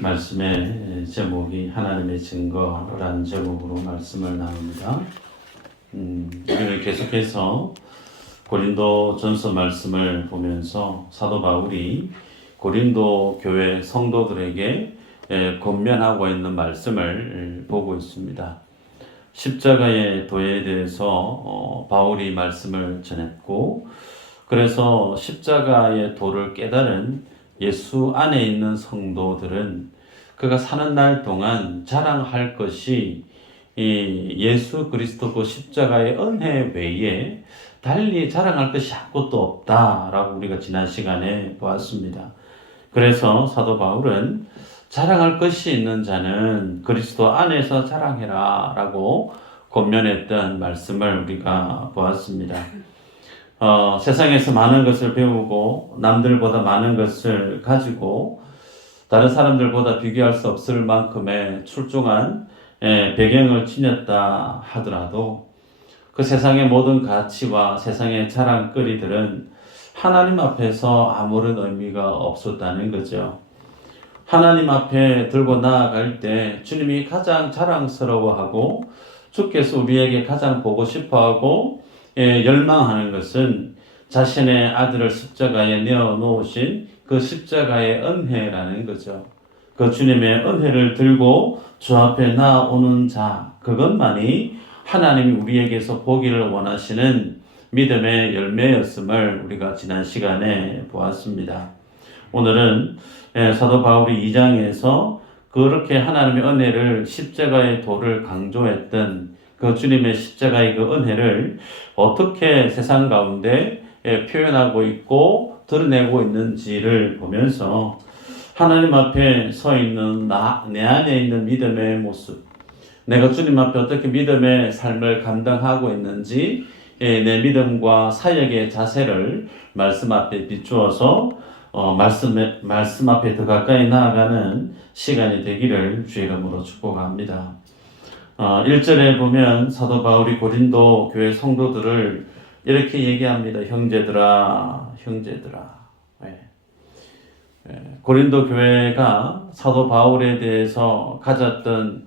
말씀의 제목이 하나님의 증거라는 제목으로 말씀을 나눕니다. 우리는 계속해서 고린도 전서 말씀을 보면서 사도 바울이 고린도 교회 성도들에게 권면하고 있는 말씀을 보고 있습니다. 십자가의 도에 대해서 바울이 말씀을 전했고, 그래서 십자가의 도를 깨달은 예수 안에 있는 성도들은 그가 사는 날 동안 자랑할 것이 이 예수 그리스도 그 십자가의 은혜 외에 달리 자랑할 것이 아무것도 없다라고 우리가 지난 시간에 보았습니다. 그래서 사도 바울은 자랑할 것이 있는 자는 그리스도 안에서 자랑해라 라고 권면했던 말씀을 우리가 보았습니다. 세상에서 많은 것을 배우고 남들보다 많은 것을 가지고 다른 사람들보다 비교할 수 없을 만큼의 출중한 배경을 지녔다 하더라도 그 세상의 모든 가치와 세상의 자랑거리들은 하나님 앞에서 아무런 의미가 없었다는 거죠. 하나님 앞에 들고 나아갈 때 주님이 가장 자랑스러워하고 주께서 우리에게 가장 보고 싶어하고 열망하는 것은 자신의 아들을 십자가에 내어놓으신 그 십자가의 은혜라는 거죠. 그 주님의 은혜를 들고 주 앞에 나오는 자, 그것만이 하나님이 우리에게서 보기를 원하시는 믿음의 열매였음을 우리가 지난 시간에 보았습니다. 오늘은 사도 바울이 2장에서 그렇게 하나님의 은혜를 십자가의 도를 강조했던 그 주님의 십자가의 그 은혜를 어떻게 세상 가운데 표현하고 있고 드러내고 있는지를 보면서 하나님 앞에 서 있는 내 안에 있는 믿음의 모습, 내가 주님 앞에 어떻게 믿음의 삶을 감당하고 있는지 내 믿음과 사역의 자세를 말씀 앞에 비추어서 말씀 앞에 더 가까이 나아가는 시간이 되기를 주의 이름으로 축복합니다. 1절에 보면 사도 바울이 고린도 교회 성도들을 이렇게 얘기합니다. 형제들아. 고린도 교회가 사도 바울에 대해서 가졌던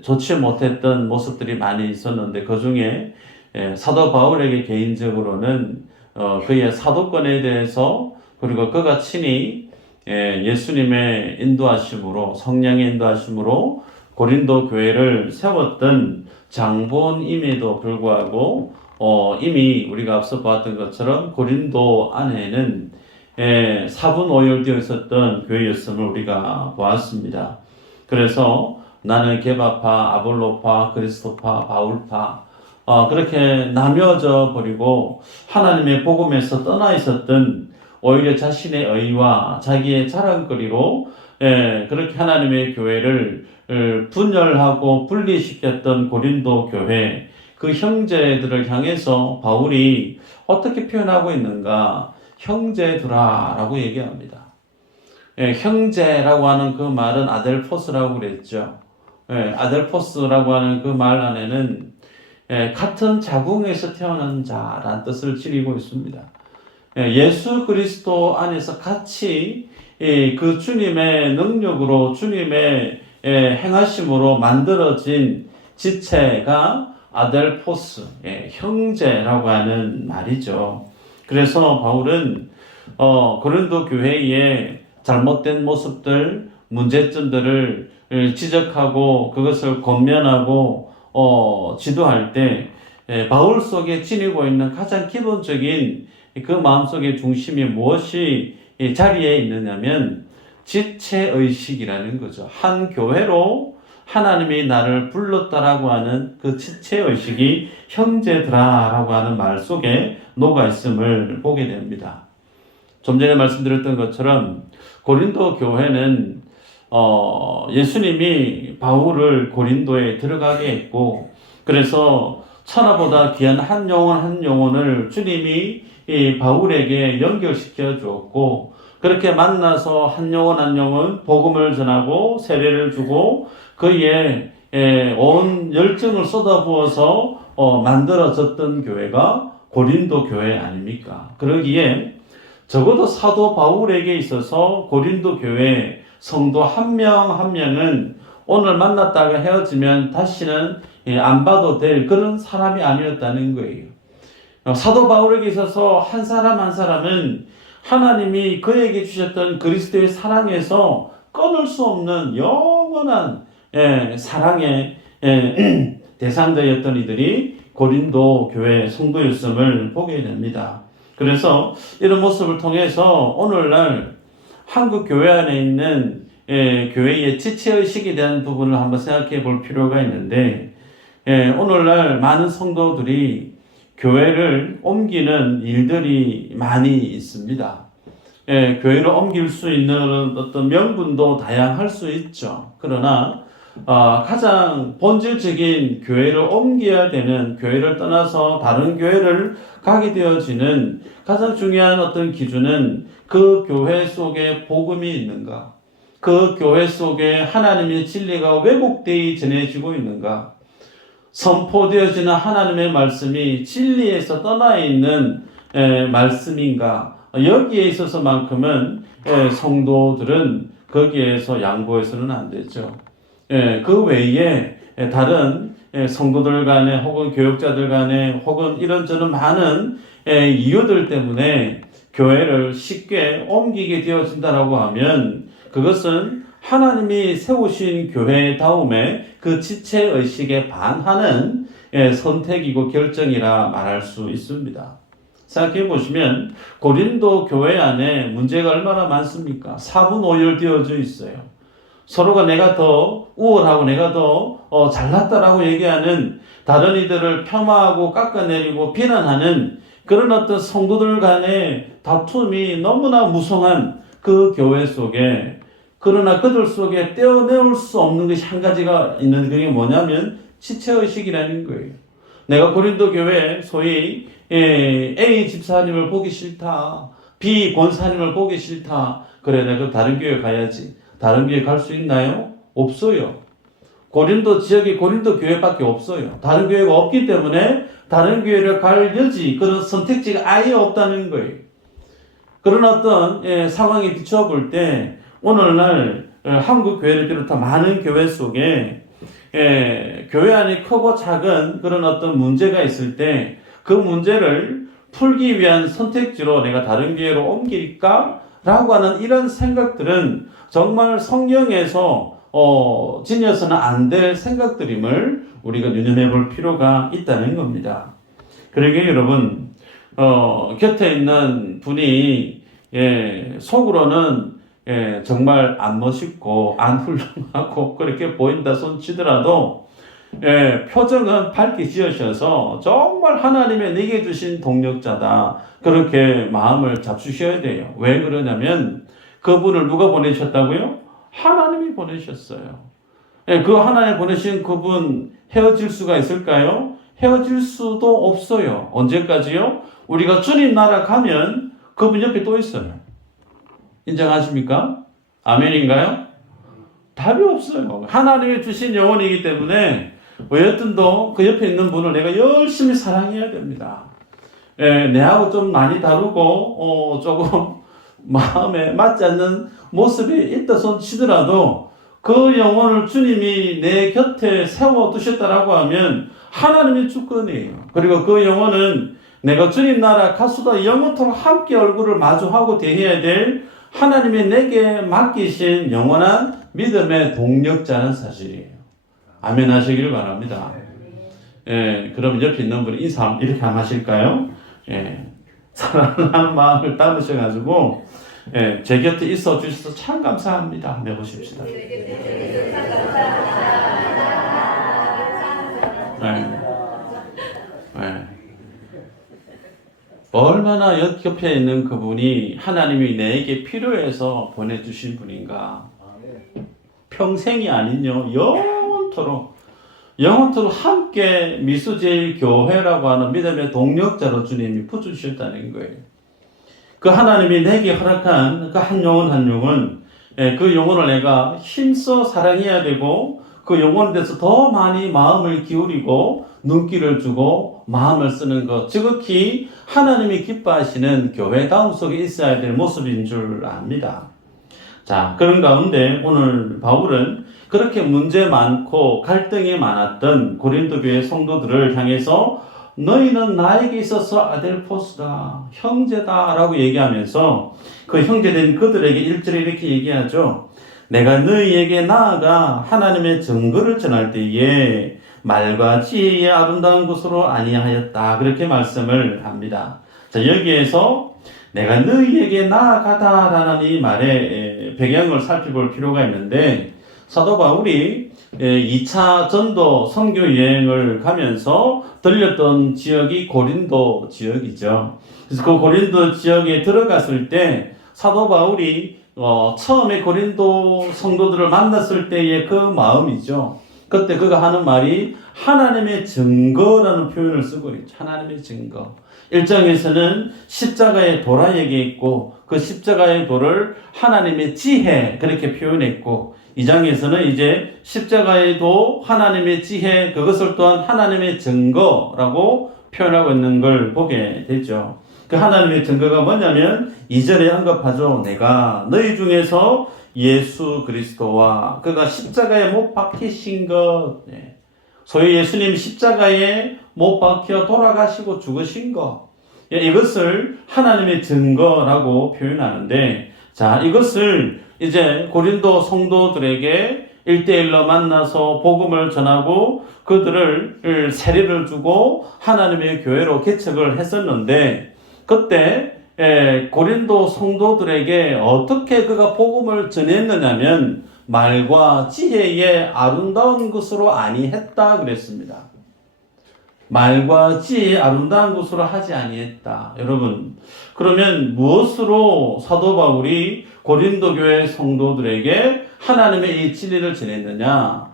좋지 못했던 모습들이 많이 있었는데 그 중에 사도 바울에게 개인적으로는 그의 사도권에 대해서 그리고 그가 친히 예수님의 인도하심으로 성령의 인도하심으로 고린도 교회를 세웠던 장본임에도 불구하고 이미 우리가 앞서 보았던 것처럼 고린도 안에는 사분오열되어 있었던 교회였음을 우리가 보았습니다. 그래서 나는 게바파, 아볼로파, 그리스도파, 바울파 그렇게 나뉘어져 버리고 하나님의 복음에서 떠나 있었던 오히려 자신의 의와 자기의 자랑거리로 그렇게 하나님의 교회를 분열하고 분리시켰던 고린도 교회 그 형제들을 향해서 바울이 어떻게 표현하고 있는가? 형제들아 라고 얘기합니다. 형제라고 하는 그 말은 아델포스라고 그랬죠. 아델포스라고 하는 그 말 안에는 같은 자궁에서 태어난 자라는 뜻을 지니고 있습니다. 예수 그리스도 안에서 같이 그 주님의 능력으로 주님의 행하심으로 만들어진 지체가 아델포스, 형제라고 하는 말이죠. 그래서 바울은 고린도 교회의 잘못된 모습들, 문제점들을 지적하고 그것을 권면하고 지도할 때 바울 속에 지니고 있는 가장 기본적인 그 마음속의 중심이 무엇이 자리에 있느냐면 지체의식이라는 거죠. 한 교회로 하나님이 나를 불렀다라고 하는 그 지체의식이 형제들아라고 하는 말 속에 녹아있음을 보게 됩니다. 좀 전에 말씀드렸던 것처럼 고린도 교회는 예수님이 바울을 고린도에 들어가게 했고 그래서 천하보다 귀한 한 영혼을 주님이 이 바울에게 연결시켜 주었고 그렇게 만나서 한 영혼 복음을 전하고 세례를 주고 그의 온 열정을 쏟아부어서 만들어졌던 교회가 고린도 교회 아닙니까? 그러기에 적어도 사도 바울에게 있어서 고린도 교회 성도 한 명 한 명은 오늘 만났다가 헤어지면 다시는 안 봐도 될 그런 사람이 아니었다는 거예요. 사도 바울에게 있어서 한 사람 한 사람은 하나님이 그에게 주셨던 그리스도의 사랑에서 끊을 수 없는 영원한 사랑의 대상자였던 이들이 고린도 교회 성도였음을 보게 됩니다. 그래서 이런 모습을 통해서 오늘날 한국 교회 안에 있는 교회의 지체의식에 대한 부분을 한번 생각해 볼 필요가 있는데, 오늘날 많은 성도들이 교회를 옮기는 일들이 많이 있습니다. 교회를 옮길 수 있는 어떤 명분도 다양할 수 있죠. 그러나 가장 본질적인 교회를 옮겨야 되는, 교회를 떠나서 다른 교회를 가게 되어지는 가장 중요한 어떤 기준은 그 교회 속에 복음이 있는가, 그 교회 속에 하나님의 진리가 왜곡되어 전해지고 있는가, 선포되어지는 하나님의 말씀이 진리에서 떠나 있는 말씀인가, 여기에 있어서만큼은 성도들은 거기에서 양보해서는 안 되죠. 그 외에 다른 성도들 간에 혹은 교역자들 간에 혹은 이런저런 많은 이유들 때문에 교회를 쉽게 옮기게 되어진다라고 하면 그것은 하나님이 세우신 교회다움에 그 지체의식에 반하는 선택이고 결정이라 말할 수 있습니다. 생각해 보시면 고린도 교회 안에 문제가 얼마나 많습니까? 사분오열되어져 있어요. 서로가 내가 더 우월하고 내가 더 잘났다라고 얘기하는, 다른 이들을 폄하하고 깎아내리고 비난하는 그런 어떤 성도들 간의 다툼이 너무나 무성한 그 교회 속에, 그러나 그들 속에 떼어내올 수 없는 것이 한 가지가 있는, 그게 뭐냐면 지체의식이라는 거예요. 내가 고린도 교회 소위 A 집사님을 보기 싫다, B 권사님을 보기 싫다, 그래 내가 다른 교회 가야지. 다른 교회 갈 수 있나요? 없어요. 고린도 지역에 고린도 교회밖에 없어요. 다른 교회가 없기 때문에 다른 교회를 갈 여지, 그런 선택지가 아예 없다는 거예요. 그런 어떤 상황에 비춰볼 때 오늘날 한국 교회를 비롯한 많은 교회 속에 교회 안에 크고 작은 그런 어떤 문제가 있을 때 그 문제를 풀기 위한 선택지로 내가 다른 교회로 옮길까? 라고 하는 이런 생각들은 정말 성경에서 지녀서는 안 될 생각들임을 우리가 유념해 볼 필요가 있다는 겁니다. 그러게 여러분, 곁에 있는 분이 속으로는 정말 안 멋있고 안 훌륭하고 그렇게 보인다 손치더라도 표정은 밝게 지으셔서 정말 하나님의 내게 주신 동력자다, 그렇게 마음을 잡수셔야 돼요. 왜 그러냐면 그분을 누가 보내셨다고요? 하나님이 보내셨어요. 그 하나님 보내신 그분 헤어질 수가 있을까요? 헤어질 수도 없어요. 언제까지요? 우리가 주님 나라 가면 그분 옆에 또 있어요. 인정하십니까? 아멘인가요? 답이 없어요. 하나님이 주신 영혼이기 때문에 어쨌든도 그 옆에 있는 분을 내가 열심히 사랑해야 됩니다. 내하고 좀 많이 다르고 조금 마음에 맞지 않는 모습이 있다 손 치더라도 그 영혼을 주님이 내 곁에 세워두셨다라고 하면 하나님의 주권이에요. 그리고 그 영혼은 내가 주님 나라 가수다 영원토록 함께 얼굴을 마주하고 대해야 될 하나님이 내게 맡기신 영원한 믿음의 동력자는 사실이에요. 아멘 하시기를 바랍니다. 그럼 옆에 있는 분이 인사 이렇게 한번 하실까요? 사랑하는 마음을 담으셔가지고 제 곁에 있어 주셔서 참 감사합니다. 네, 보십시다. 얼마나 옆에 있는 그분이 하나님이 내게 필요해서 보내주신 분인가. 평생이 아니요, 영원토록 함께 미수제일 교회라고 하는 믿음의 동력자로 주님이 붙여주셨다는 거예요. 그 하나님이 내게 허락한 그 한 영혼 한 영혼, 그 영혼을 내가 힘써 사랑해야 되고 그 영혼에 대해서 더 많이 마음을 기울이고 눈길을 주고 마음을 쓰는 것, 지극히 하나님이 기뻐하시는 교회다움 속에 있어야 될 모습인 줄 압니다. 자, 그런 가운데 오늘 바울은 그렇게 문제 많고 갈등이 많았던 고린도 교회 성도들을 향해서 너희는 나에게 있어서 아델포스다, 형제다 라고 얘기하면서 그 형제된 그들에게 1절에 이렇게 얘기하죠. 내가 너희에게 나아가 하나님의 증거를 전할 때에 말과 지혜의 아름다운 것으로 아니하였다. 그렇게 말씀을 합니다. 자, 여기에서 내가 너희에게 나아가다라는 이 말의 배경을 살펴볼 필요가 있는데, 사도 바울이 2차 전도 선교 여행을 가면서 들렸던 지역이 고린도 지역이죠. 그래서 그 고린도 지역에 들어갔을 때 사도 바울이 처음에 고린도 성도들을 만났을 때의 그 마음이죠. 그때 그가 하는 말이 하나님의 증거라는 표현을 쓰고 있죠. 하나님의 증거. 1장에서는 십자가의 돌아 얘기했고 그 십자가의 돌을 하나님의 지혜 그렇게 표현했고 2장에서는 이제 십자가의 도 하나님의 지혜 그것을 또한 하나님의 증거라고 표현하고 있는 걸 보게 되죠. 그 하나님의 증거가 뭐냐면 2절에 언급하죠. 내가 너희 중에서 예수 그리스도와 그가 십자가에 못 박히신 것, 소위 예수님 십자가에 못 박혀 돌아가시고 죽으신 것, 이것을 하나님의 증거라고 표현하는데, 자, 이것을 이제 고린도 성도들에게 1대1로 만나서 복음을 전하고 그들을 세례를 주고 하나님의 교회로 개척을 했었는데, 그때 고린도 성도들에게 어떻게 그가 복음을 전했느냐면 말과 지혜의 아름다운 것으로 아니했다 그랬습니다. 말과 지혜의 아름다운 것으로 하지 아니했다. 여러분, 그러면 무엇으로 사도 바울이 고린도 교회 성도들에게 하나님의 이 진리를 전했느냐?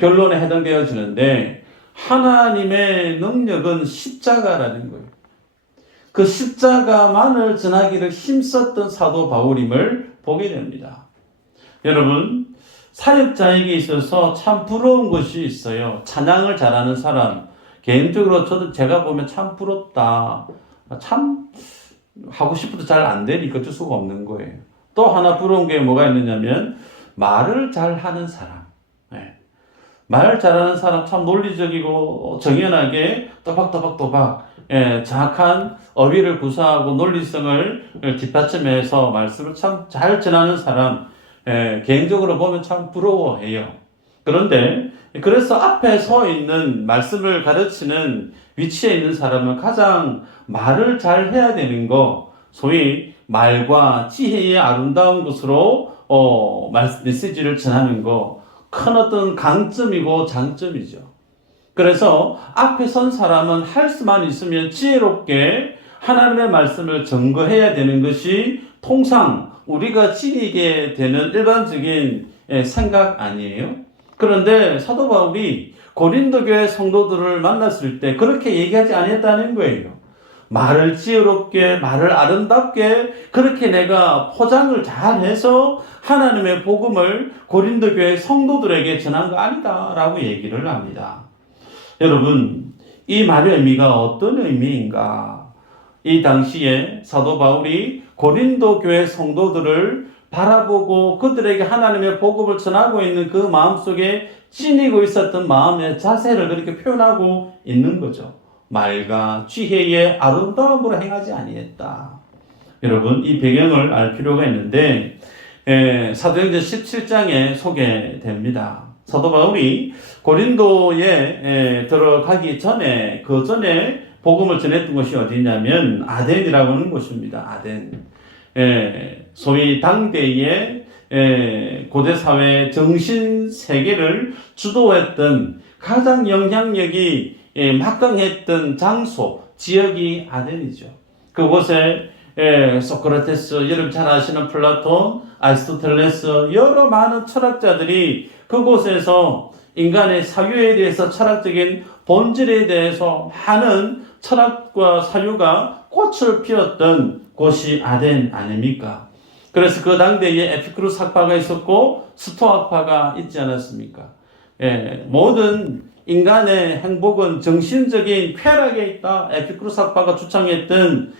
결론에 해당되어지는데 하나님의 능력은 십자가라는 거예요. 그 십자가만을 전하기를 힘썼던 사도 바울임을 보게 됩니다. 여러분, 사역자에게 있어서 참 부러운 것이 있어요. 찬양을 잘하는 사람. 개인적으로 제가 보면 참 부럽다. 참 하고 싶어도 잘 안 되니까 어쩔 수가 없는 거예요. 또 하나 부러운 게 뭐가 있느냐면 말을 잘하는 사람. 말을 잘하는 사람 참 논리적이고 정연하게 또박또박 정확한 어휘를 구사하고 논리성을 뒷받침해서 말씀을 참 잘 전하는 사람, 개인적으로 보면 참 부러워해요. 그런데 그래서 앞에 서 있는 말씀을 가르치는 위치에 있는 사람은 가장 말을 잘 해야 되는 거, 소위 말과 지혜의 아름다운 것으로 메시지를 전하는 거, 큰 어떤 강점이고 장점이죠. 그래서 앞에 선 사람은 할 수만 있으면 지혜롭게 하나님의 말씀을 증거해야 되는 것이 통상 우리가 지니게 되는 일반적인 생각 아니에요? 그런데 사도 바울이 고린도 교회 성도들을 만났을 때 그렇게 얘기하지 않았다는 거예요. 말을 지혜롭게, 말을 아름답게 그렇게 내가 포장을 잘해서 하나님의 복음을 고린도 교회 성도들에게 전한 거 아니다라고 얘기를 합니다. 여러분, 이 말의 의미가 어떤 의미인가? 이 당시에 사도 바울이 고린도 교회 성도들을 바라보고 그들에게 하나님의 복음을 전하고 있는 그 마음속에 찐이고 있었던 마음의 자세를 그렇게 표현하고 있는 거죠. 말과 지혜의 아름다움으로 행하지 아니했다. 여러분, 이 배경을 알 필요가 있는데 사도행전 17장에 소개됩니다. 사도 바울이 고린도에 들어가기 전에 그 전에 복음을 전했던 곳이 어디냐면 아덴이라고 하는 곳입니다. 아덴. 소위 당대의 고대 사회 정신 세계를 주도했던 가장 영향력이 막강했던 장소, 지역이 아덴이죠. 그곳에 소크라테스, 여러분 잘 아시는 플라톤, 아리스토텔레스, 여러 많은 철학자들이 그곳에서 인간의 사유에 대해서 철학적인 본질에 대해서 많은 철학과 사유가 꽃을 피웠던 곳이 아덴 아닙니까? 그래서 그 당대에 에피쿠로스 학파가 있었고 스토아 학파가 있지 않았습니까? 모든 인간의 행복은 정신적인 쾌락에 있다. 에피쿠로스 학파가 주창했던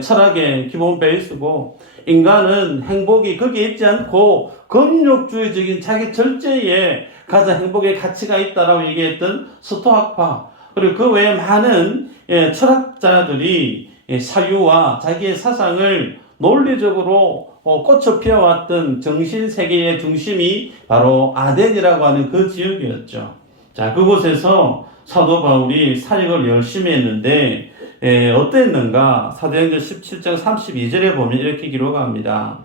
철학의 기본 베이스고 인간은 행복이 거기에 있지 않고 금욕주의적인 자기 절제에 가장 행복의 가치가 있다라고 얘기했던 스토아파, 그리고 그 외에 많은 철학자들이 사유와 자기의 사상을 논리적으로 꽃을 피워왔던 정신세계의 중심이 바로 아덴이라고 하는 그 지역이었죠. 자, 그곳에서 사도 바울이 사역을 열심히 했는데 어땠는가? 사도행전 17장 32절에 보면 이렇게 기록합니다.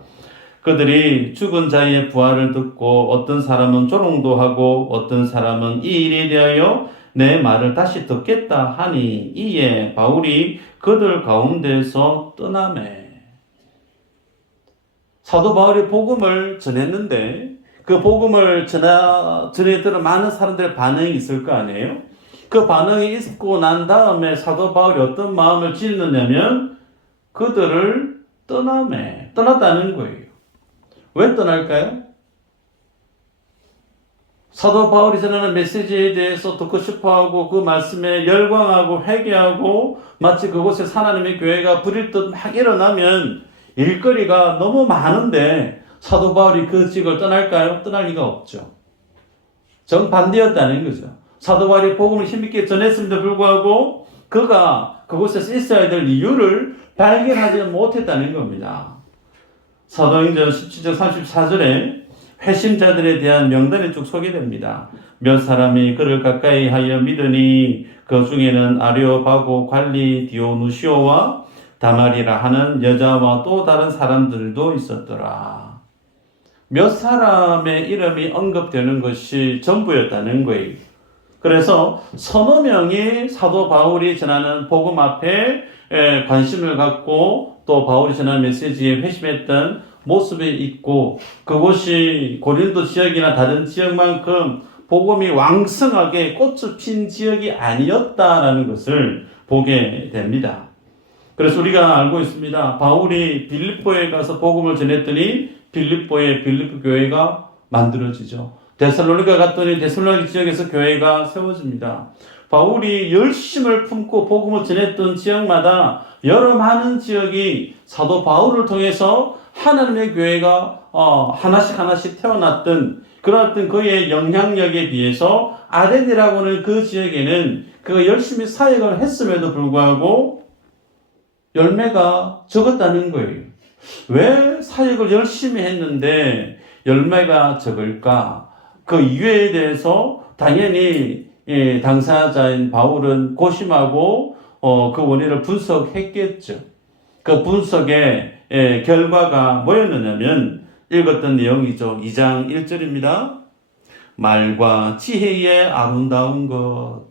그들이 죽은 자의 부활을 듣고 어떤 사람은 조롱도 하고 어떤 사람은 이 일에 대하여 내 말을 다시 듣겠다 하니 이에 바울이 그들 가운데서 떠나매. 사도 바울이 복음을 전했는데 그 복음을 전해 들은 많은 사람들의 반응이 있을 거 아니에요? 그 반응이 있고 난 다음에 사도 바울이 어떤 마음을 짓느냐면 그들을 떠났다는 거예요. 왜 떠날까요? 사도 바울이 전하는 메시지에 대해서 듣고 싶어하고 그 말씀에 열광하고 회개하고 마치 그곳에 하나님의 교회가 부릴 듯 막 일어나면 일거리가 너무 많은데 사도 바울이 그 지역을 떠날까요? 떠날 리가 없죠. 정반대였다는 거죠. 사도 바울이 복음을 힘있게 전했음에도 불구하고 그가 그곳에서 있어야 될 이유를 발견하지 못했다는 겁니다. 사도행전 17장 34절에 회심자들에 대한 명단이 쭉 소개됩니다. 몇 사람이 그를 가까이 하여 믿으니 그 중에는 아리오바고 관리 디오누시오와 다말이라 하는 여자와 또 다른 사람들도 있었더라. 몇 사람의 이름이 언급되는 것이 전부였다는 거예요. 그래서 서너 명이 사도 바울이 전하는 복음 앞에 관심을 갖고 또 바울이 전하는 메시지에 회심했던 모습이 있고 그곳이 고린도 지역이나 다른 지역만큼 복음이 왕성하게 꽃을 핀 지역이 아니었다라는 것을 보게 됩니다. 그래서 우리가 알고 있습니다. 바울이 빌립보에 가서 복음을 전했더니 빌립보에 빌립보 교회가 만들어지죠. 데살로니가 갔더니 데살로니가 지역에서 교회가 세워집니다. 바울이 열심을 품고 복음을 전했던 지역마다 여러 많은 지역이 사도 바울을 통해서 하나님의 교회가 하나씩 태어났던 그런 어떤 그의 영향력에 비해서 아덴이라고 하는 그 지역에는 그가 열심히 사역을 했음에도 불구하고 열매가 적었다는 거예요. 왜 사역을 열심히 했는데 열매가 적을까? 그 이유에 대해서 당연히 당사자인 바울은 고심하고 그 원인을 분석했겠죠. 그 분석의 결과가 뭐였느냐면 읽었던 내용이죠. 2장 1절입니다. 말과 지혜의 아름다운 것.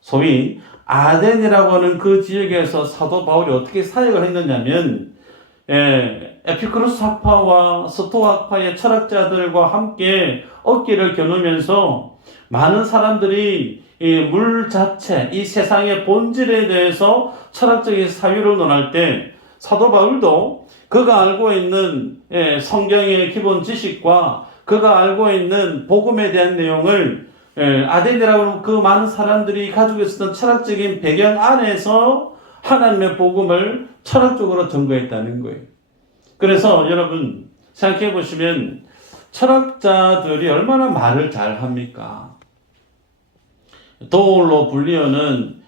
소위 아덴이라고 하는 그 지역에서 사도 바울이 어떻게 사역을 했느냐면 에피쿠로스 학파와 스토아 학파의 철학자들과 함께 어깨를 겨누면서 많은 사람들이 이 물 자체, 이 세상의 본질에 대해서 철학적인 사유를 논할 때 사도 바울도 그가 알고 있는 성경의 기본 지식과 그가 알고 있는 복음에 대한 내용을 아덴이라고 하는 그 많은 사람들이 가지고 있었던 철학적인 배경 안에서 하나님의 복음을 철학적으로 전거했다는 거예요. 그래서 여러분 생각해 보시면 철학자들이 얼마나 말을 잘합니까? 도울로 불리오는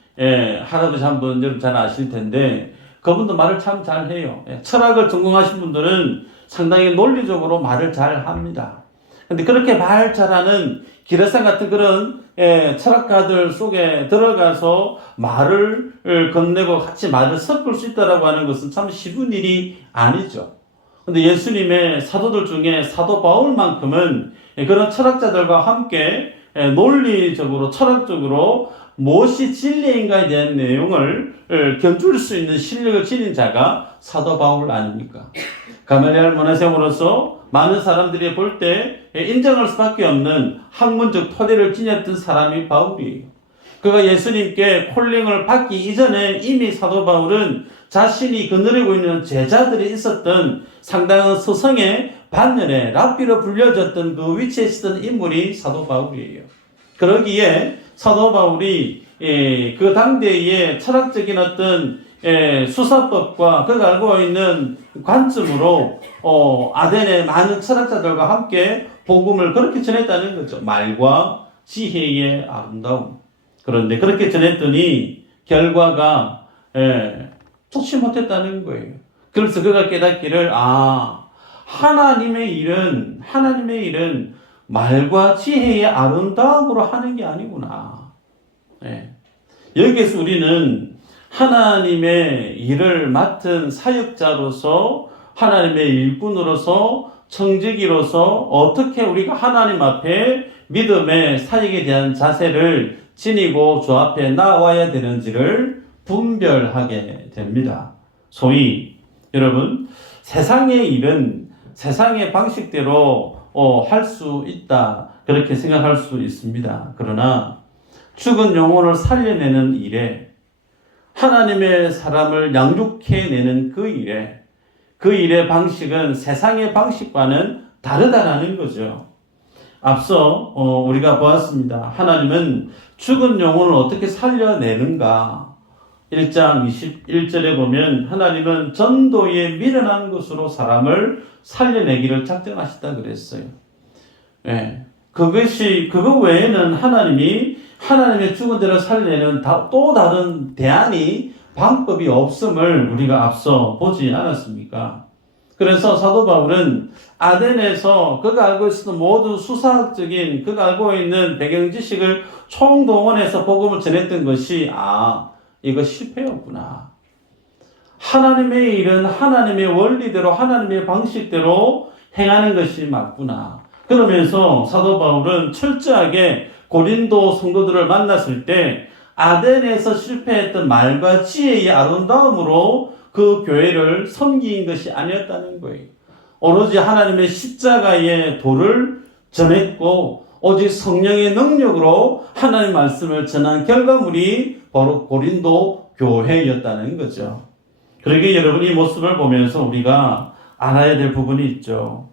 할아버지 한 분 여러분 잘 아실 텐데 그분도 말을 참 잘해요. 철학을 전공하신 분들은 상당히 논리적으로 말을 잘합니다. 근데 그렇게 말 잘하는 기라상 같은 그런 철학가들 속에 들어가서 말을 건네고 같이 말을 섞을 수 있다라고 하는 것은 참 쉬운 일이 아니죠. 근데 예수님의 사도들 중에 사도 바울만큼은 그런 철학자들과 함께 논리적으로 철학적으로 무엇이 진리인가에 대한 내용을 견줄 수 있는 실력을 지닌 자가 사도 바울 아닙니까? 가말리엘 문화생으로서 많은 사람들이 볼 때 인정할 수밖에 없는 학문적 토대를 지녔던 사람이 바울이에요. 그가 예수님께 콜링을 받기 이전에 이미 사도 바울은 자신이 거느리고 있는 제자들이 있었던 상당한 서성의 반면에 랍비로 불려졌던 그 위치에 있었던 인물이 사도 바울이에요. 그러기에 사도 바울이 그 당대의 철학적인 어떤 수사법과 그가 알고 있는 관점으로 아덴의 많은 철학자들과 함께 복음을 그렇게 전했다는 거죠. 말과 지혜의 아름다움. 그런데 그렇게 전했더니 결과가 좋지 못했다는 거예요. 그래서 그가 깨닫기를 하나님의 일은 말과 지혜의 아름다움으로 하는 게 아니구나. 여기에서 우리는 하나님의 일을 맡은 사역자로서 하나님의 일꾼으로서 청지기로서 어떻게 우리가 하나님 앞에 믿음의 사역에 대한 자세를 지니고 주 앞에 나와야 되는지를 분별하게 됩니다. 소위 여러분 세상의 일은 세상의 방식대로 할 수 있다 그렇게 생각할 수 있습니다. 그러나 죽은 영혼을 살려내는 일에 하나님의 사람을 양육해내는 그 일의 방식은 세상의 방식과는 다르다라는 거죠. 앞서 우리가 보았습니다. 하나님은 죽은 영혼을 어떻게 살려내는가. 1장 21절에 보면 하나님은 전도에 미련한 것으로 사람을 살려내기를 작정하셨다 그랬어요. 그거 외에는 하나님의 죽은 자를 살려내는 또 다른 방법이 없음을 우리가 앞서 보지 않았습니까? 그래서 사도 바울은 아덴에서 그가 알고 있었던 모든 수사학적인 그가 알고 있는 배경 지식을 총동원해서 복음을 전했던 것이 이거 실패였구나. 하나님의 일은 하나님의 원리대로 하나님의 방식대로 행하는 것이 맞구나. 그러면서 사도 바울은 철저하게 고린도 성도들을 만났을 때 아덴에서 실패했던 말과 지혜의 아름다움으로 그 교회를 섬긴 것이 아니었다는 거예요. 오로지 하나님의 십자가의 도를 전했고 오직 성령의 능력으로 하나님의 말씀을 전한 결과물이 바로 고린도 교회였다는 거죠. 그러게 여러분 이 모습을 보면서 우리가 알아야 될 부분이 있죠.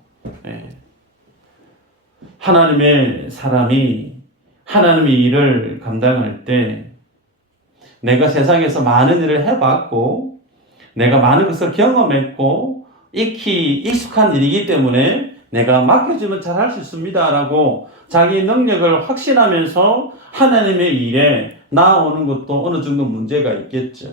하나님의 사람이 하나님의 일을 감당할 때 내가 세상에서 많은 일을 해봤고 내가 많은 것을 경험했고 익숙한 일이기 때문에 내가 맡겨주면 잘할 수 있습니다 라고 자기 능력을 확신하면서 하나님의 일에 나아오는 것도 어느 정도 문제가 있겠죠.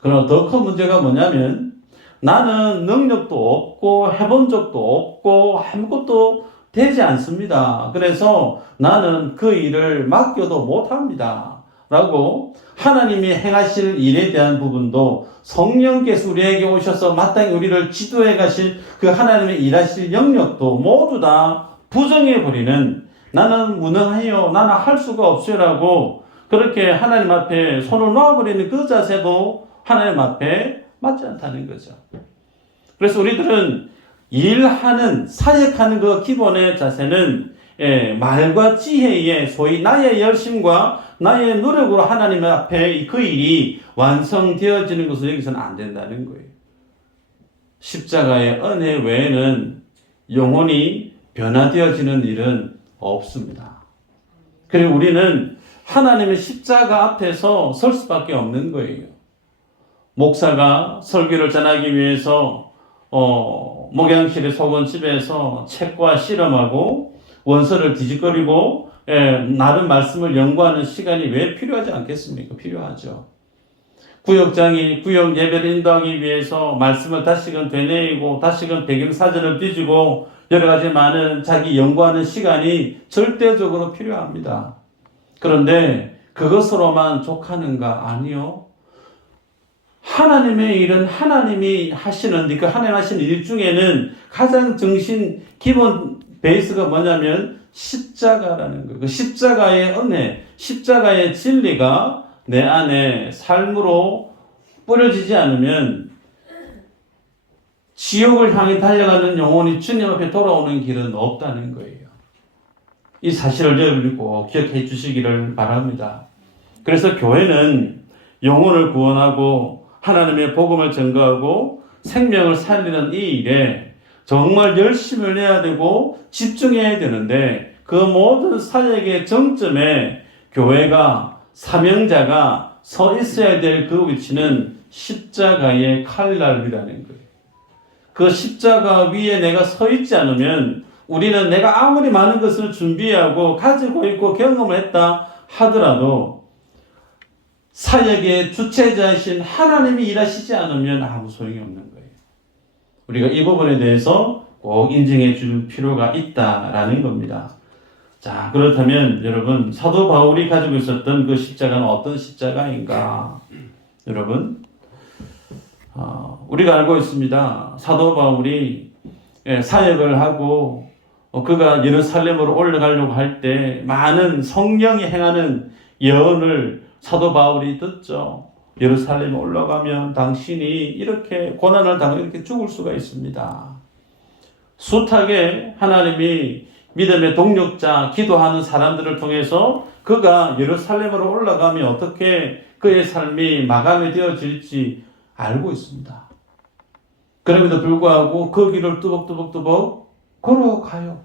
그러나 더 큰 문제가 뭐냐면 나는 능력도 없고 해본 적도 없고 아무것도 되지 않습니다. 그래서 나는 그 일을 맡겨도 못합니다. 라고 하나님이 행하실 일에 대한 부분도 성령께서 우리에게 오셔서 마땅히 우리를 지도해 가실 그 하나님의 일하실 영역도 모두 다 부정해버리는 나는 무능해요. 나는 할 수가 없어요. 라고 그렇게 하나님 앞에 손을 놓아버리는 그 자세도 하나님 앞에 맞지 않다는 거죠. 그래서 우리들은 사역하는 그 기본의 자세는 말과 지혜의 소위 나의 열심과 나의 노력으로 하나님 앞에 그 일이 완성되어지는 것은 여기서는 안 된다는 거예요. 십자가의 은혜 외에는 영혼이 변화되어지는 일은 없습니다. 그리고 우리는 하나님의 십자가 앞에서 설 수밖에 없는 거예요. 목사가 설교를 전하기 위해서 목양실에 속은 집에서 책과 씨름하고 원서를 뒤적거리고 나름 말씀을 연구하는 시간이 왜 필요하지 않겠습니까? 필요하죠. 구역장이 구역 예배를 인도하기 위해서 말씀을 다시금 되뇌이고 다시금 배경사전을 뒤지고 여러 가지 많은 자기 연구하는 시간이 절대적으로 필요합니다. 그런데 그것으로만 족하는가? 아니요. 하나님의 일은 하나님이 하시는 그 하나님 하시는 일 중에는 가장 기본 베이스가 뭐냐면 십자가라는 거예요. 그 십자가의 은혜, 십자가의 진리가 내 안에 삶으로 뿌려지지 않으면 지옥을 향해 달려가는 영혼이 주님 앞에 돌아오는 길은 없다는 거예요. 이 사실을 여러분이 꼭 기억해 주시기를 바랍니다. 그래서 교회는 영혼을 구원하고 하나님의 복음을 전가하고 생명을 살리는 이 일에 정말 열심을 내야 되고 집중해야 되는데 그 모든 사역의 정점에 교회가 사명자가 서 있어야 될 그 위치는 십자가의 칼날이라는 거예요. 그 십자가 위에 내가 서 있지 않으면 우리는 내가 아무리 많은 것을 준비하고 가지고 있고 경험을 했다 하더라도 사역의 주체자이신 하나님이 일하시지 않으면 아무 소용이 없는 거예요. 우리가 이 부분에 대해서 꼭 인정해 줄 필요가 있다라는 겁니다. 자, 그렇다면 여러분, 사도 바울이 가지고 있었던 그 십자가는 어떤 십자가인가? 여러분, 우리가 알고 있습니다. 사도 바울이 사역을 하고 그가 예루살렘으로 올라가려고 할 때 많은 성령이 행하는 예언을 사도 바울이 듣죠. 예루살렘에 올라가면 당신이 이렇게 고난을 당하고 이렇게 죽을 수가 있습니다. 숱하게 하나님이 믿음의 동력자, 기도하는 사람들을 통해서 그가 예루살렘으로 올라가면 어떻게 그의 삶이 마감이 되어질지 알고 있습니다. 그럼에도 불구하고 그 길을 뚜벅뚜벅뚜벅 걸어가요.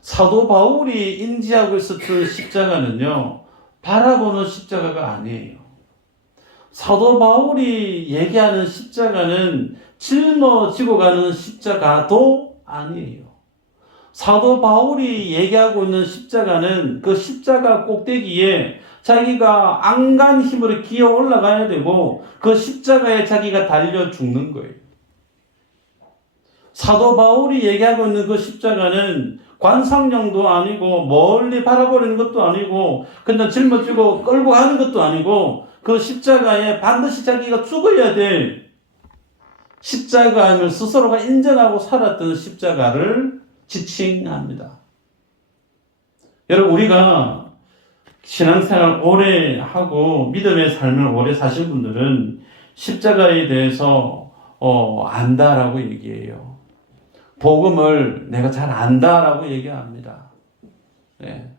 사도 바울이 인지하고 있었던 십자가는요, 바라보는 십자가가 아니에요. 사도 바울이 얘기하는 십자가는 짊어지고 가는 십자가도 아니에요. 사도 바울이 얘기하고 있는 십자가는 그 십자가 꼭대기에 자기가 안간 힘으로 기어 올라가야 되고 그 십자가에 자기가 달려 죽는 거예요. 사도 바울이 얘기하고 있는 그 십자가는 관상용도 아니고 멀리 바라보는 것도 아니고 그냥 짊어지고 끌고 가는 것도 아니고 그 십자가에 반드시 자기가 죽어야 될 십자가임을 스스로가 인정하고 살았던 십자가를 지칭합니다. 여러분, 우리가 신앙생활 오래 하고 믿음의 삶을 오래 사신 분들은 십자가에 대해서 안다라고 얘기해요. 복음을 내가 잘 안다라고 얘기합니다. 네.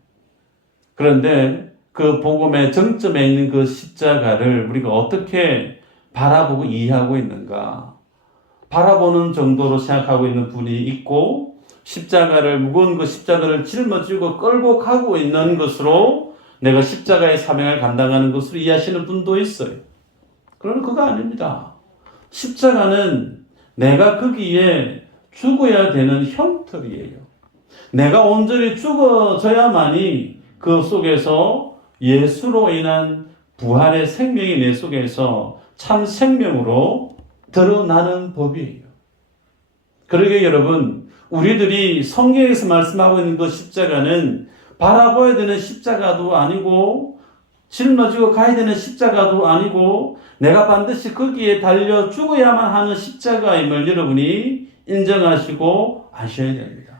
그런데 그 복음의 정점에 있는 그 십자가를 우리가 어떻게 바라보고 이해하고 있는가? 바라보는 정도로 생각하고 있는 분이 있고 십자가를 무거운 그 십자가를 짊어지고 끌고 가고 있는 것으로 내가 십자가의 사명을 감당하는 것으로 이해하시는 분도 있어요. 그러나 그거 아닙니다. 십자가는 내가 거기에 죽어야 되는 형틀이에요. 내가 온전히 죽어져야만이 그 속에서 예수로 인한 부활의 생명이 내 속에서 참 생명으로 드러나는 법이에요. 그러게 여러분, 우리들이 성경에서 말씀하고 있는 그 십자가는 바라봐야 되는 십자가도 아니고 짊어지고 가야 되는 십자가도 아니고 내가 반드시 거기에 달려 죽어야만 하는 십자가임을 여러분이 인정하시고 아셔야 됩니다.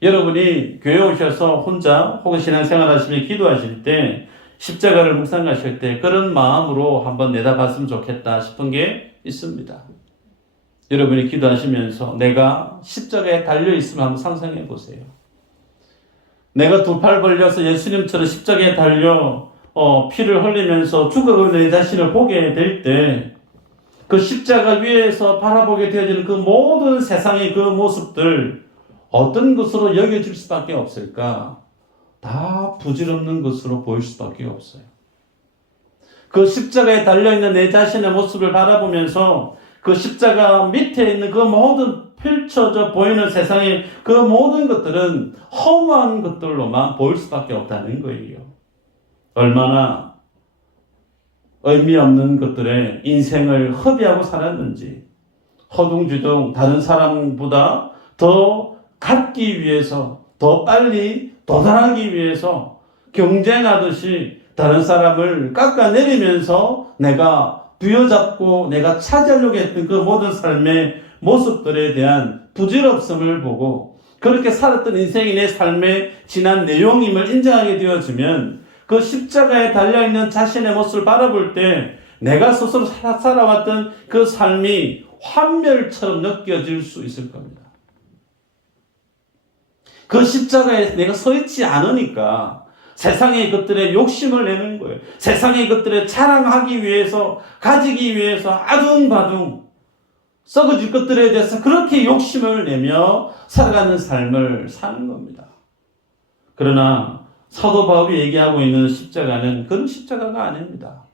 여러분이 교회 오셔서 혼자 혹은 신앙생활 하시며 기도하실 때 십자가를 묵상하실 때 그런 마음으로 한번 내다봤으면 좋겠다 싶은 게 있습니다. 여러분이 기도하시면서 내가 십자가에 달려있음을 한번 상상해 보세요. 내가 두 팔 벌려서 예수님처럼 십자가에 달려 피를 흘리면서 죽어가는 내 자신을 보게 될 때 그 십자가 위에서 바라보게 되어지는 그 모든 세상의 그 모습들 어떤 것으로 여겨질 수밖에 없을까? 다 부질없는 것으로 보일 수밖에 없어요. 그 십자가에 달려있는 내 자신의 모습을 바라보면서 그 십자가 밑에 있는 그 모든 펼쳐져 보이는 세상의 그 모든 것들은 허무한 것들로만 보일 수밖에 없다는 거예요. 얼마나 의미 없는 것들에 인생을 허비하고 살았는지, 허둥지둥 다른 사람보다 더 갖기 위해서, 더 빨리 도달하기 위해서 경쟁하듯이 다른 사람을 깎아내리면서 내가 부여잡고 내가 차지하려고 했던 그 모든 삶의 모습들에 대한 부질없음을 보고 그렇게 살았던 인생이 내 삶의 지난 내용임을 인정하게 되어지면 그 십자가에 달려있는 자신의 모습을 바라볼 때 내가 스스로 살아왔던 그 삶이 환멸처럼 느껴질 수 있을 겁니다. 그 십자가에 내가 서 있지 않으니까 세상의 것들에 욕심을 내는 거예요. 세상의 것들에 자랑하기 위해서, 가지기 위해서 아둥바둥 썩어질 것들에 대해서 그렇게 욕심을 내며 살아가는 삶을 사는 겁니다. 그러나 사도 바울이 얘기하고 있는 십자가는 그런 십자가가 아닙니다.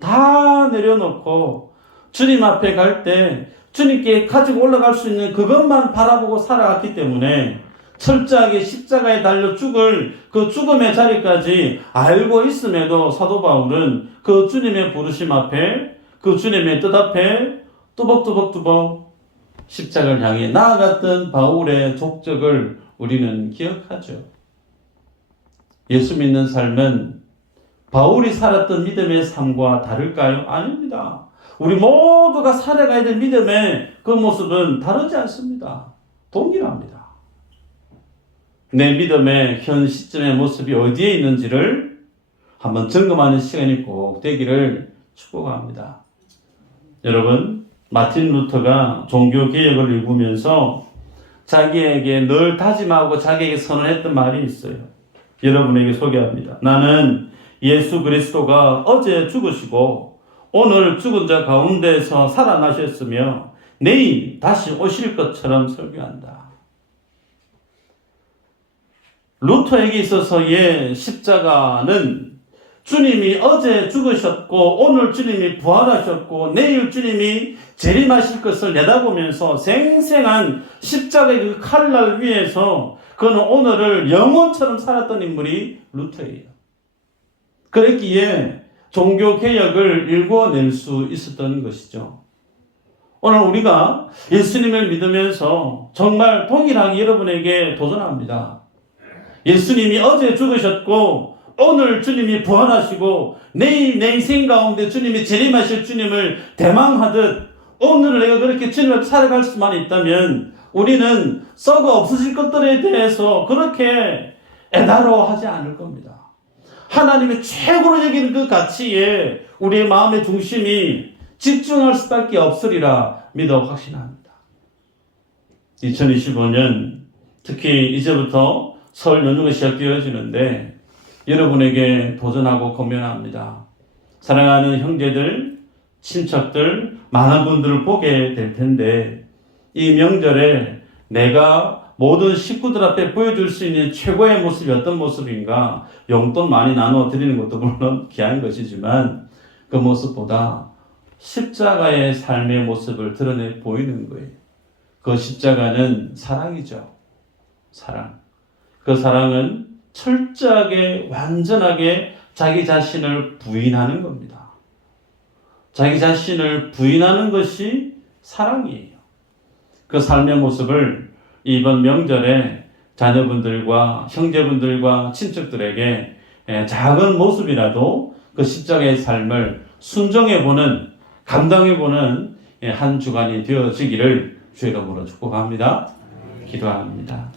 다 내려놓고 주님 앞에 갈 때 주님께 가지고 올라갈 수 있는 그것만 바라보고 살아갔기 때문에 철저하게 십자가에 달려 죽을 그 죽음의 자리까지 알고 있음에도 사도 바울은 그 주님의 부르심 앞에, 그 주님의 뜻 앞에 뚜벅뚜벅뚜벅 십자가를 향해 나아갔던 바울의 족적을 우리는 기억하죠. 예수 믿는 삶은 바울이 살았던 믿음의 삶과 다를까요? 아닙니다. 우리 모두가 살아가야 될 믿음의 그 모습은 다르지 않습니다. 동일합니다. 내 믿음의 현 시점의 모습이 어디에 있는지를 한번 점검하는 시간이 꼭 되기를 축복합니다. 여러분, 마틴 루터가 종교개혁을 읽으면서 자기에게 늘 다짐하고 자기에게 선언했던 말이 있어요. 여러분에게 소개합니다. 나는 예수 그리스도가 어제 죽으시고 오늘 죽은 자 가운데서 살아나셨으며 내일 다시 오실 것처럼 설교한다. 루터에게 있어서의 십자가는 주님이 어제 죽으셨고 오늘 주님이 부활하셨고 내일 주님이 재림하실 것을 내다보면서 생생한 십자가의 그 칼날 위에서 그는 오늘을 영혼처럼 살았던 인물이 루터예요. 그랬기에 종교개혁을 일궈낼 수 있었던 것이죠. 오늘 우리가 예수님을 믿으면서 정말 동일하게 여러분에게 도전합니다. 예수님이 어제 죽으셨고 오늘 주님이 부활하시고 내일 내 인생 가운데 주님이 재림하실 주님을 대망하듯 오늘을 내가 그렇게 주님을 살아갈 수만 있다면 우리는 썩어 없어질 것들에 대해서 그렇게 애달아하지 않을 겁니다. 하나님의 최고로 여기는 그 가치에 우리의 마음의 중심이 집중할 수밖에 없으리라 믿어 확신합니다. 2025년 특히 이제부터 설 연휴가 시작되어지는데 여러분에게 도전하고 권면합니다. 사랑하는 형제들, 친척들, 많은 분들을 보게 될 텐데 이 명절에 내가 모든 식구들 앞에 보여줄 수 있는 최고의 모습이 어떤 모습인가? 용돈 많이 나누어 드리는 것도 물론 귀한 것이지만 그 모습보다 십자가의 삶의 모습을 드러내 보이는 거예요. 그 십자가는 사랑이죠. 사랑. 그 사랑은 철저하게 완전하게 자기 자신을 부인하는 겁니다. 자기 자신을 부인하는 것이 사랑이에요. 그 삶의 모습을 이번 명절에 자녀분들과 형제분들과 친척들에게 작은 모습이라도 그 십자가의 삶을 순종해보는, 감당해보는 한 주간이 되어지기를 주의 이름으로 축복합니다. 기도합니다.